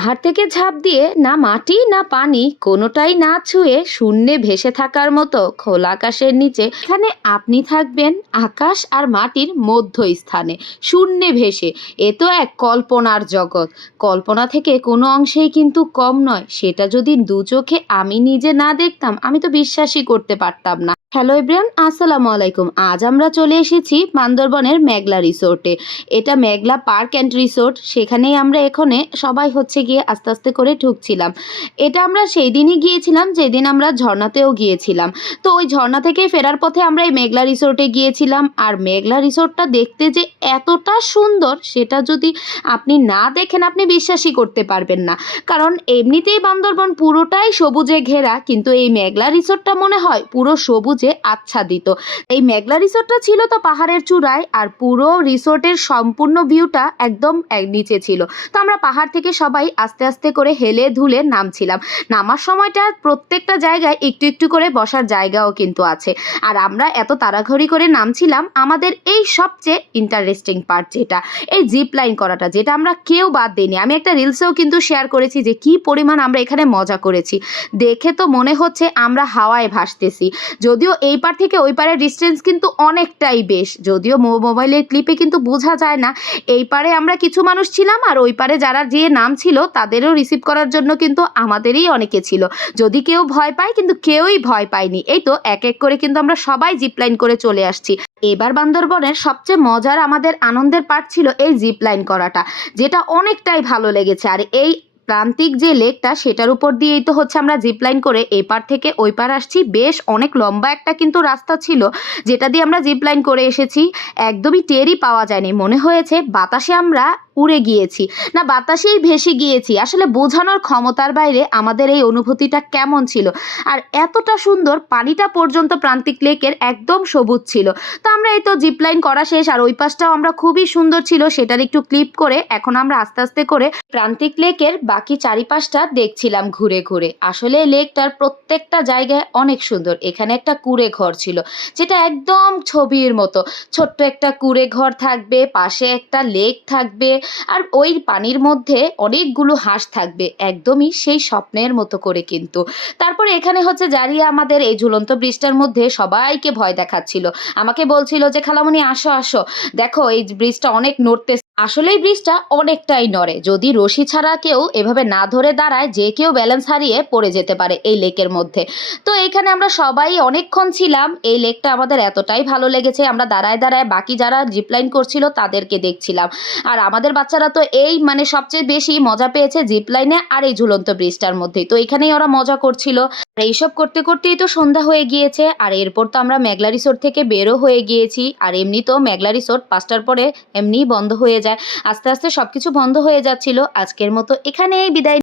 পাহাড় থেকে ঝাঁপ দিয়ে না মাটি না পানি কোনোটাই না ছুঁয়ে শূন্যে ভেসে থাকার মতো খোলা আকাশের নিচে এখানে আপনি থাকবেন আকাশ আর মাটির মধ্যস্থানে শূন্যে ভেসে। এ তো এক কল্পনার জগৎ। কল্পনা থেকে কোনো অংশেই কিন্তু কম নয়। সেটা যদি দু চোখে আমি নিজে না দেখতাম আমি তো বিশ্বাসই করতে পারতাম না। হ্যালো এভরিওয়ান, আসসালামু আলাইকুম। আজ আমরা চলে এসেছি বান্দরবনের মেঘলা রিসোর্টে। এটা মেঘলা পার্ক অ্যান্ড রিসোর্ট। সেখানেই আমরা এখানে সবাই হচ্ছে গিয়ে আস্তে আস্তে করে ঢুকছিলাম। এটা আমরা সেই দিনই গিয়েছিলাম যেদিন আমরা ঝর্ণাতেও গিয়েছিলাম। তো ওই ঝর্ণা থেকে ফেরার পথে আমরা এই মেঘলা রিসোর্টে গিয়েছিলাম। আর মেঘলা রিসোর্টটা দেখতে যে এতটা সুন্দর সেটা যদি আপনি না দেখেন আপনি বিশ্বাসই করতে পারবেন না। কারণ এমনিতেই বান্দরবন পুরোটাই সবুজে ঘেরা, কিন্তু এই মেঘলা রিসোর্টটা মনে হয় পুরো সবুজে আচ্ছাদিত। এই মেঘলা রিসোর্টটা ছিল তো পাহাড়ের চূড়ায়, আর পুরো রিসোর্টের সম্পূর্ণ ভিউটা একদম নিচে ছিল। তো আমরা পাহাড় থেকে সবাই আস্তে আস্তে করে হেলে ধুলে নামছিলাম। নামার সময়টা প্রত্যেকটা জায়গায় একটু একটু করে বসার জায়গাও কিন্তু আছে। আর আমরা এত তাড়াঘড়ি করে নামছিলাম, আমাদের এই সবচেয়ে ইন্টারেস্টিং পার্ট যেটা এই জিপ লাইন করাটা, যেটা আমরা কেউ বাদ দিইনি। আমি একটা রিলসেও কিন্তু শেয়ার করেছি যে কি পরিমাণ আমরা এখানে মজা করেছি। দেখে তো মনে হচ্ছে আমরা হাওয়ায় ভাসতেছি। যদিও এই পার থেকে ওই পারের ডিস্টেন্স কিন্তু অনেকটাই বেশ, যদিও মোবাইলের ক্লিপে কিন্তু বোঝা যায় না। এই পারে আমরা কিছু মানুষ ছিলাম, আর ওই পারে যারা যে নাম ছিল তাদেরও রিসিভ করার জন্য কিন্তু আমাদেরই অনেকে ছিল। যদি কেউ ভয় পায়, কিন্তু কেউই ভয় পায়নি। এই তো এক এক করে কিন্তু আমরা সবাই জিপলাইন করে চলে আসছি। এবার বান্দরবনের সবচেয়ে মজার আমাদের আনন্দের পার্ট ছিল এই জিপ লাইন করাটা, যেটা অনেকটাই ভালো লেগেছে। আর এই প্রান্তিক যে লেকটা সেটার উপর দিয়েই তো হচ্ছে আমরা জিপলাইন করে এই পার থেকে ওই পার আসছি। বেশ অনেক লম্বা একটা কিন্তু রাস্তা ছিল যেটা দিয়ে আমরা জিপলাইন করে এসেছি। একদমই টেরই পাওয়া যায়নি, মনে হয়েছে বাতাসে আমরা উড়ে গিয়েছি, না বাতাসেই ভেসে গিয়েছি। আসলে বোঝানোর ক্ষমতার বাইরে আমাদের এই অনুভূতিটা কেমন ছিল। আর এতটা সুন্দর, পানিটা পর্যন্ত প্রান্তিক লেকের একদম সবুজ ছিল। তো আমরা এই তো জিপলাইন করা শেষ, আর ওই পাশটাও আমরা খুবই সুন্দর ছিল সেটার একটু ক্লিপ করে এখন আমরা আস্তে আস্তে করে প্রান্তিক লেকের বাকি চারিপাশটা দেখছিলাম ঘুরে ঘুরে। আসলে লেকটার প্রত্যেকটা জায়গায় অনেক সুন্দর। এখানে একটা কুঁড়ে ঘর ছিল যেটা একদম ছবির মতো। ছোট্ট একটা কুঁড়ে ঘর থাকবে, পাশে একটা লেক থাকবে, আর ওই পানির মধ্যে অনেকগুলো হাঁস থাকবে, একদমই সেই স্বপ্নের মতো করে কিন্তু। তারপরে এখানে হচ্ছে জারিয়া আমাদের এই ঝুলন্ত ব্রিজটার মধ্যে সবাইকে ভয় দেখাচ্ছিল। আমাকে বলছিল যে খালামণি আসো আসো, দেখো এই ব্রিজটা অনেক নড়তে। আসলে এই ব্রিজটা অনেকটাই নড়ে। যদি রশি ছাড়া কেউ এভাবে না ধরে দাঁড়ায়, যে কেউ ব্যালেন্স হারিয়ে পড়ে যেতে পারে এই লেকের মধ্যে। তো এইখানে আমরা সবাই অনেকক্ষণ ছিলাম। এই লেকটা আমাদের এতটাই ভালো লেগেছে, আমরা দাঁড়ায় দাঁড়ায় বাকি যারা জিপলাইন করছিল তাদেরকে দেখছিলাম। আর আমাদের বাচ্চারা তো এই মানে সবচেয়ে বেশি মজা পেয়েছে জিপলাইনে আর এই ঝুলন্ত ব্রিজটার মধ্যেই। তো এখানেই ওরা মজা করছিল। এইসব করতে করতেই তো সন্ধ্যা হয়ে গিয়েছে। আর এরপর তো আমরা মেঘলা রিসোর্ট থেকে বেরো হয়ে গিয়েছি। আর এমনি তো মেঘলা রিসোর্ট 5টার পরে এমনিই বন্ধ হয়ে যায়। আস্তে আস্তে সবকিছু বন্ধ হয়ে যাচ্ছিল। আজকের মতো এখানেই বিদায়।